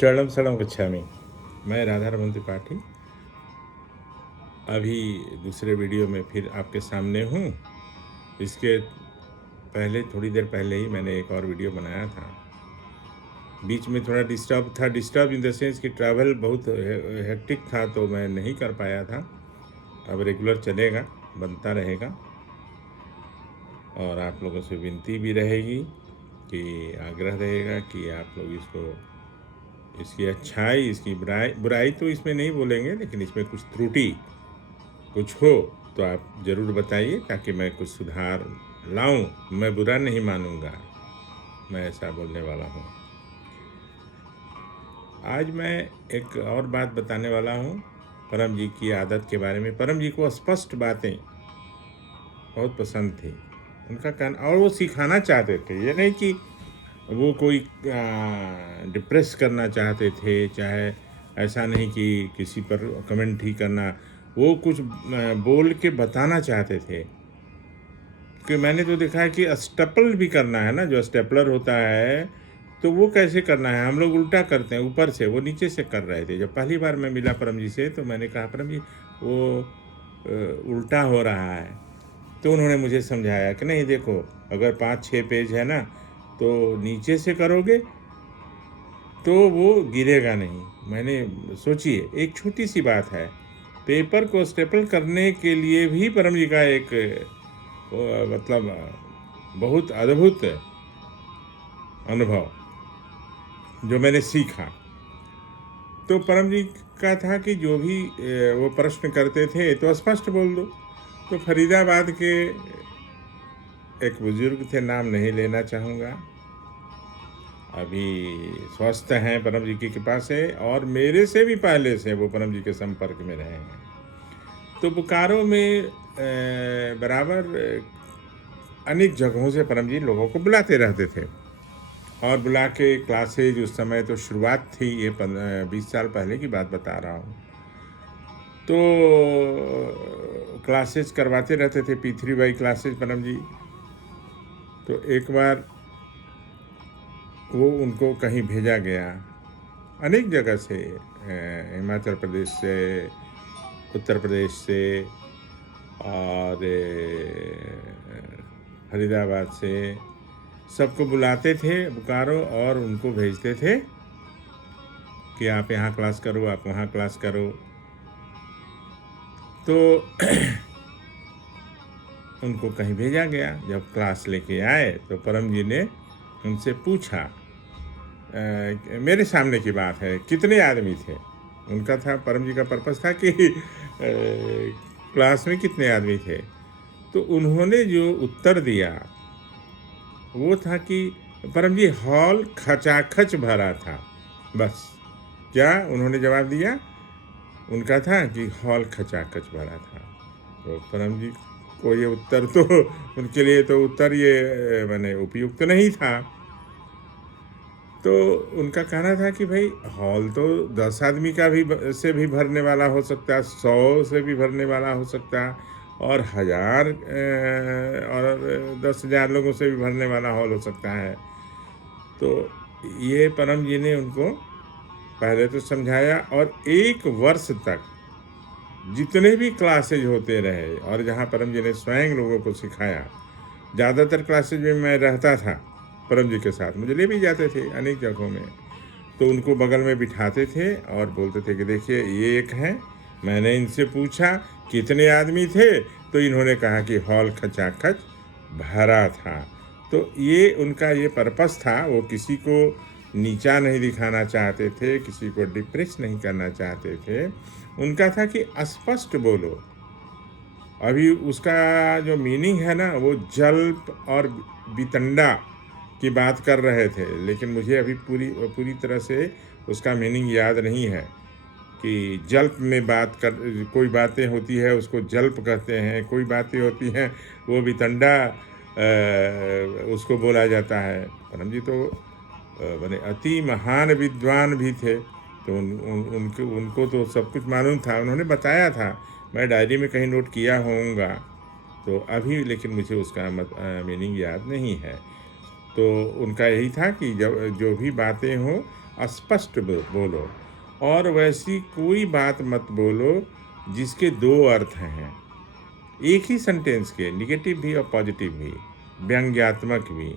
चरणम शरणम गच्छामि। मैं राधा रमन त्रिपाठी अभी दूसरे वीडियो में फिर आपके सामने हूँ। इसके पहले थोड़ी देर पहले ही मैंने एक और वीडियो बनाया था। बीच में थोड़ा डिस्टर्ब इन द सेंस कि ट्रैवल बहुत हेक्टिक था, तो मैं नहीं कर पाया था। अब रेगुलर चलेगा, बनता रहेगा। और आप लोगों से विनती भी रहेगी कि आग्रह रहेगा कि आप लोग इसकी अच्छाई, इसकी बुराई तो इसमें नहीं बोलेंगे, लेकिन इसमें कुछ त्रुटि कुछ हो तो आप ज़रूर बताइए, ताकि मैं कुछ सुधार लाऊं। मैं बुरा नहीं मानूंगा, मैं ऐसा बोलने वाला हूं। आज मैं एक और बात बताने वाला हूं परम जी की आदत के बारे में। परम जी को स्पष्ट बातें बहुत पसंद थी, उनका कहना, और वो सिखाना चाहते थे। ये नहीं कि वो कोई डिप्रेस करना चाहते थे, चाहे ऐसा नहीं कि किसी पर कमेंट ही करना। वो कुछ बोल के बताना चाहते थे कि मैंने तो देखा है कि स्टेपल भी करना है ना, जो स्टेपलर होता है, तो वो कैसे करना है। हम लोग उल्टा करते हैं, ऊपर से, वो नीचे से कर रहे थे। जब पहली बार मैं मिला परम जी से, तो मैंने कहा, परम जी वो उल्टा हो रहा है। तो उन्होंने मुझे समझाया कि नहीं देखो, अगर 5-6 पेज है ना, तो नीचे से करोगे तो वो गिरेगा नहीं। मैंने सोचिए, एक छोटी सी बात है, पेपर को स्टेपल करने के लिए भी परम जी का एक मतलब बहुत अद्भुत अनुभव जो मैंने सीखा। तो परम जी का था कि जो भी वो प्रश्न करते थे तो स्पष्ट बोल दो। तो फरीदाबाद के एक बुजुर्ग थे, नाम नहीं लेना चाहूँगा, अभी स्वस्थ हैं, परम जी की कृपा से, और मेरे से भी पहले से वो परम जी के संपर्क में रहे हैं। तो बोकारो में बराबर अनेक जगहों से परम जी लोगों को बुलाते रहते थे, और बुला के क्लासेज, उस समय तो शुरुआत थी, ये 20 साल पहले की बात बता रहा हूँ। तो क्लासेज करवाते रहते थे, P3 बाई क्लासेज परम जी। तो एक बार वो उनको कहीं भेजा गया, अनेक जगह से, हिमाचल प्रदेश से, उत्तर प्रदेश से, और फरीदाबाद से, सबको बुलाते थे बोकारो, और उनको भेजते थे कि आप यहाँ क्लास करो, आप वहाँ क्लास करो। तो उनको कहीं भेजा गया। जब क्लास लेके आए तो परम जी ने उनसे पूछा, मेरे सामने की बात है, कितने आदमी थे। उनका था, परम जी का पर्पस था कि क्लास में कितने आदमी थे। तो उन्होंने जो उत्तर दिया वो था कि परम जी, हॉल खचाखच भरा था। बस क्या उन्होंने जवाब दिया, उनका था कि हॉल खचाखच भरा था। तो परम जी को ये उत्तर तो उनके लिए तो उत्तर ये मैंने उपयुक्त नहीं था। तो उनका कहना था कि भाई, हॉल तो 10 आदमी का भी से भी भरने वाला हो सकता है, 100 से भी भरने वाला हो सकता है, और 1000 और 10,000 लोगों से भी भरने वाला हॉल हो सकता है। तो ये परम जी ने उनको पहले तो समझाया, और 1 वर्ष तक जितने भी क्लासेज होते रहे, और जहाँ परम जी ने स्वयं लोगों को सिखाया, ज़्यादातर क्लासेज में मैं रहता था परम जी के साथ, मुझे ले भी जाते थे अनेक जगहों में। तो उनको बगल में बिठाते थे और बोलते थे कि देखिए, ये एक हैं, मैंने इनसे पूछा कितने आदमी थे, तो इन्होंने कहा कि हॉल खचाखच भरा था। तो ये उनका ये पर्पस था, वो किसी को नीचा नहीं दिखाना चाहते थे, किसी को डिप्रेस नहीं करना चाहते थे। उनका था कि स्पष्ट बोलो। अभी उसका जो मीनिंग है ना, वो जल्प और वितंडा की बात कर रहे थे, लेकिन मुझे अभी पूरी तरह से उसका मीनिंग याद नहीं है कि जल्प में बात कर, कोई बातें होती है उसको जल्प कहते हैं, कोई बातें होती हैं वो वितंडा उसको बोला जाता है। परम जी तो बड़े अति महान विद्वान भी थे, तो उनको तो सब कुछ मालूम था, उन्होंने बताया था, मैं डायरी में कहीं नोट किया होऊंगा, तो अभी लेकिन मुझे उसका मीनिंग याद नहीं है। तो उनका यही था कि जब जो भी बातें हों स्पष्ट बोलो, और वैसी कोई बात मत बोलो जिसके दो अर्थ हैं। एक ही सेंटेंस के निगेटिव भी और पॉजिटिव भी, व्यंग्यात्मक भी।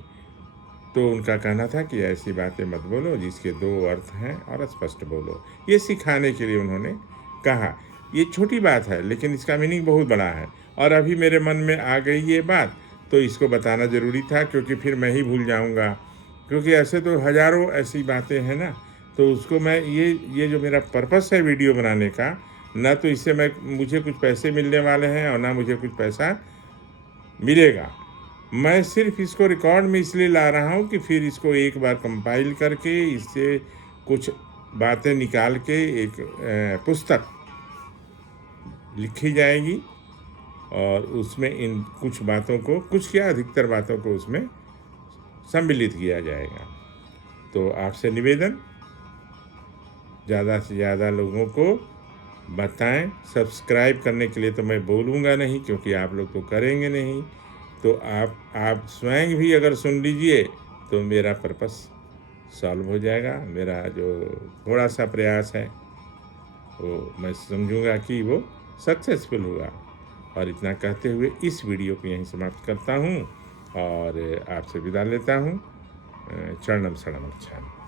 तो उनका कहना था कि ऐसी बातें मत बोलो जिसके दो अर्थ हैं और स्पष्ट बोलो। ये सिखाने के लिए उन्होंने कहा। ये छोटी बात है लेकिन इसका मीनिंग बहुत बड़ा है, और अभी मेरे मन में आ गई ये बात, तो इसको बताना ज़रूरी था, क्योंकि फिर मैं ही भूल जाऊंगा। क्योंकि ऐसे तो हज़ारों ऐसी बातें हैं ना, तो उसको मैं ये जो मेरा पर्पस है वीडियो बनाने का, ना तो इससे मुझे कुछ पैसे मिलने वाले हैं और ना मुझे कुछ पैसा मिलेगा। मैं सिर्फ इसको रिकॉर्ड में इसलिए ला रहा हूँ कि फिर इसको एक बार कंपाइल करके इससे कुछ बातें निकाल के एक पुस्तक लिखी जाएगी, और उसमें इन कुछ बातों को, कुछ क्या अधिकतर बातों को उसमें सम्मिलित किया जाएगा। तो आपसे निवेदन, ज़्यादा से ज़्यादा लोगों को बताएं। सब्सक्राइब करने के लिए तो मैं बोलूँगा नहीं, क्योंकि आप लोग तो करेंगे नहीं। तो आप स्वयं भी अगर सुन लीजिए तो मेरा पर्पस सॉल्व हो जाएगा। मेरा जो थोड़ा सा प्रयास है वो मैं समझूंगा कि वो सक्सेसफुल हुआ। और इतना कहते हुए इस वीडियो को यहीं समाप्त करता हूँ और आपसे विदा लेता हूँ। चरणम शरणम गच्छामि।